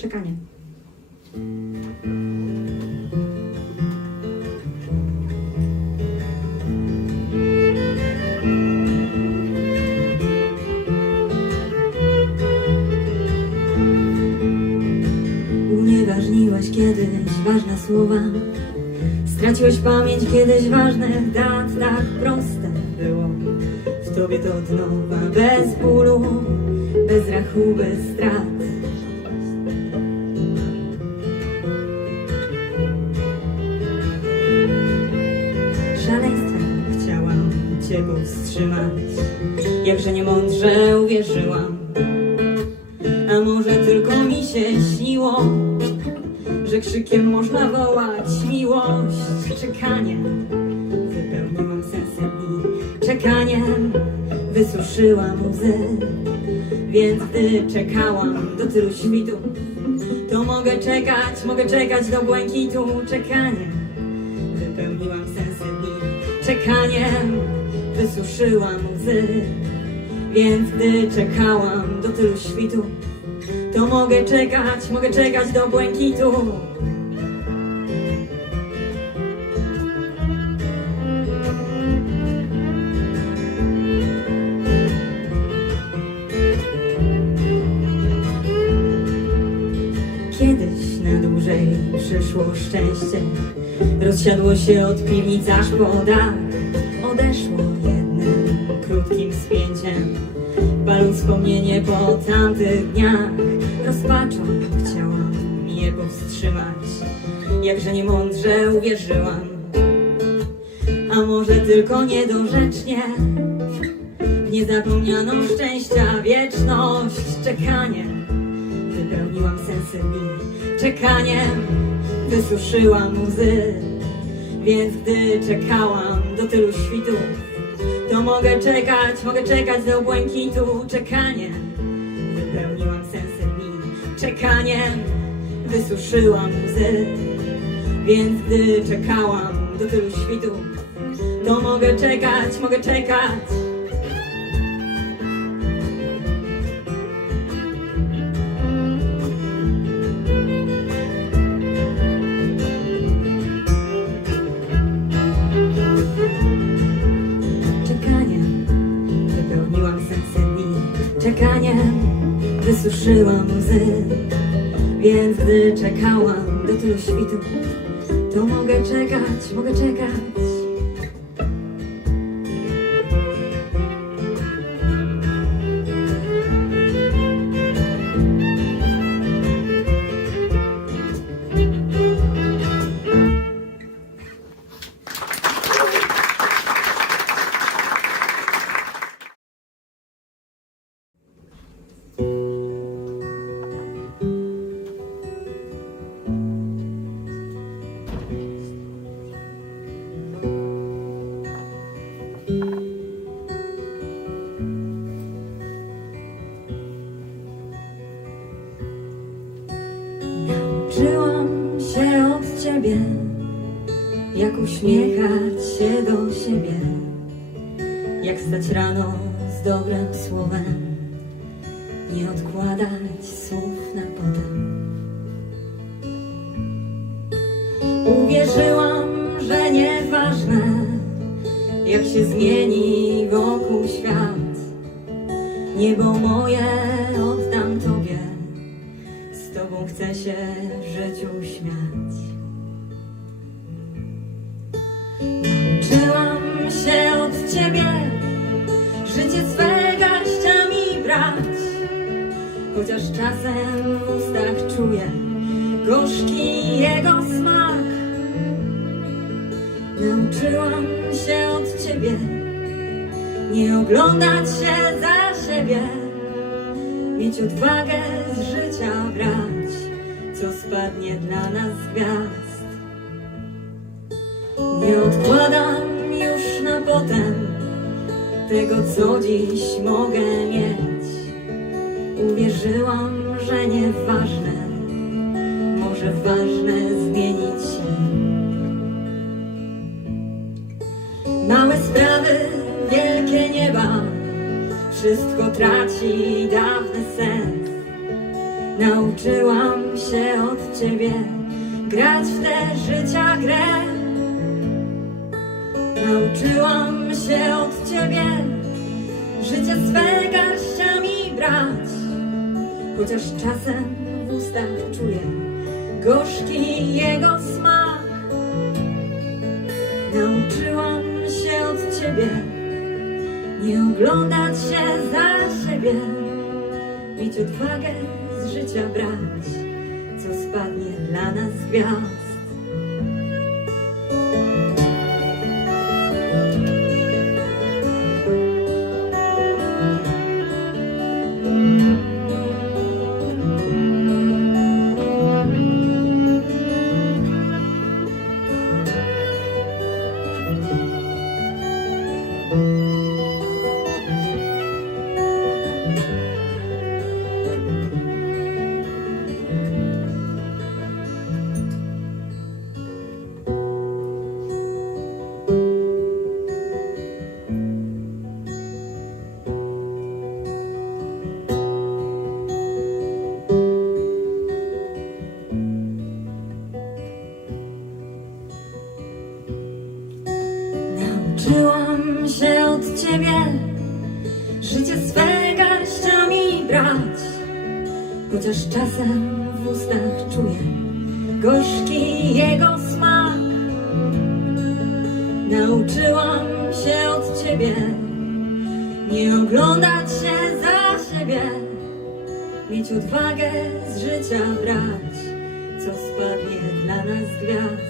Czekanie. Unieważniłeś kiedyś ważne słowa. Straciłeś pamięć kiedyś ważnych dat Tak proste było. W tobie to od nowa Bez bólu, bez rachuby strat cię powstrzymać Jakże niemądrze uwierzyłam. A może tylko mi się śniło Że krzykiem można wołać miłość. Czekaniem wypełniłam sensem dni Czekaniem. Wysuszyłam łzy. Więc gdy czekałam do tylu świtu To mogę czekać, mogę czekać do błękitu. Czekaniem wypełniłam sensem dni Czekaniem wysuszyłam łzy. Więc gdy czekałam do tylu świtu To mogę czekać, mogę czekać do błękitu. Kiedyś na dłużej przyszło szczęście. Rozsiadło się od piwnic aż po dach Paląc wspomnienie po tamtych dniach Rozpaczą chciałam je powstrzymać Jakże niemądrze uwierzyłam. A może tylko niedorzecznie? Niezapomnianą szczęścia wieczność Czekanie. Wypełniłam sensy dni Czekaniem. Wysuszyłam łzy. Więc gdy czekałam do tylu świtów mogę czekać, mogę czekać do błękitu. Czekaniem wypełniłam sensy dni Czekaniem. Wysuszyłam łzy. Więc gdy czekałam do tylu świtów To mogę czekać, mogę czekać Czekaniem wysuszyłam łzy Więc gdy czekałam do tylu świtów To mogę czekać, mogę czekać Nauczyłam się od ciebie, jak uśmiechać się do siebie, jak stać rano z dobrym słowem, nie odkładać słów na potem. Uwierzyłam, że nieważne, jak się zmieni wokół świat, niebo moje oddam tobie. Chcę się życiu śmiać. Nauczyłam się od ciebie życie swe garściami brać. Chociaż czasem w ustach czuję gorzki jego smak. Nauczyłam się od ciebie nie oglądać się za siebie mieć odwagę z życia brać, co spadnie dla nas gwiazd. Nie odkładam już na potem tego, co dziś mogę mieć. Uwierzyłam, że nieważne, może ważne zmienić się. Małe sprawy, wielkie nieba, wszystko traci dawny sens. Nauczyłam się od ciebie grać w tę życia grę. Nauczyłam się od ciebie życie swe garściami brać. Chociaż czasem w ustach czuję gorzki jego smak. Nauczyłam się od ciebie nie oglądać się za siebie, mieć odwagę życia brać, co spadnie dla nas z gwiazd. Brać, chociaż czasem w ustach czuję gorzki jego smak. Nauczyłam się od ciebie nie oglądać się za siebie, mieć odwagę z życia brać, co spadnie dla nas gwiazd.